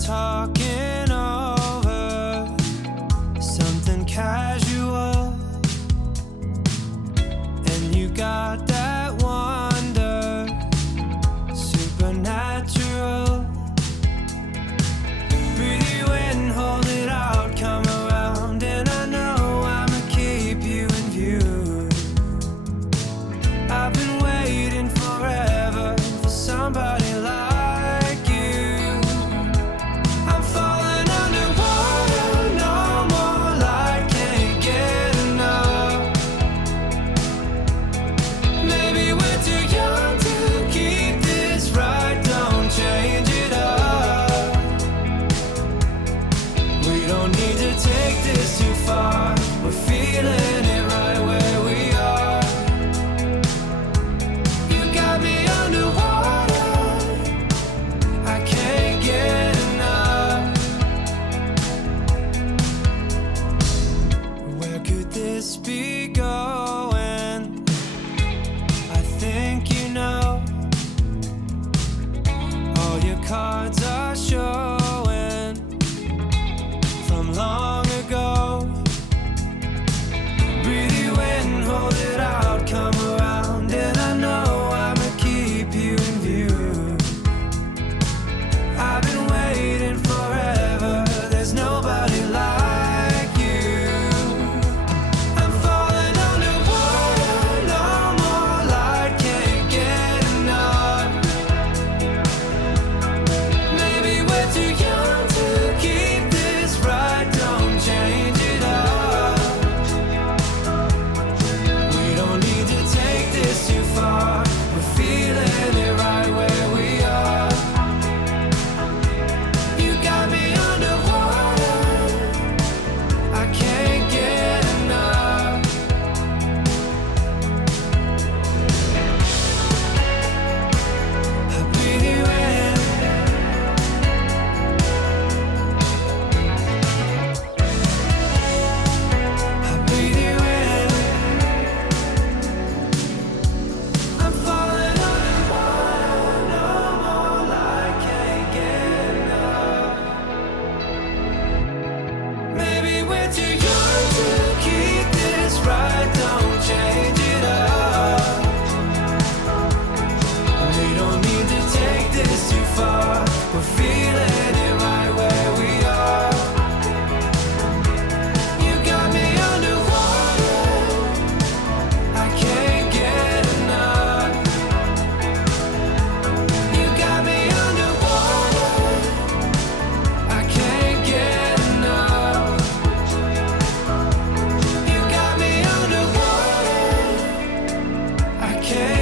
talking over something casual, and you got that wonder, supernatural. Breathe you in, hold it out, come around, and I know I'ma keep you in view. I've been waiting forever for somebody like you. I'm falling underwater, no more light, can't get enough. Maybe we're too young to keep this right, don't change it up. We don't need to take this too far, we're feeling it right where we are. You got me underwater, I can't get enough. Where could this be going? I think you know. All your cards are showing from long ago. Breathe you in, hold it out, come around, and I know I'ma keep you in view. I've been waiting forever, there's nobody like you. I'm falling underwater, no more light, can't get enough. Maybe we're too young to keep this right, don't change it up. We don't need to take this too far, we're feeling it right where we are. You got me underwater, I can't get enough. I breathe you in, I breathe you in. I'm falling underwater, no more light, can't get enough. Maybe we're too young to keep this right, don't change it up. We don't need to take this too far, we're feeling it right where we are. You got me underwater, I can't get enough. You got me underwater, I can't get enough. You got me underwater, I can't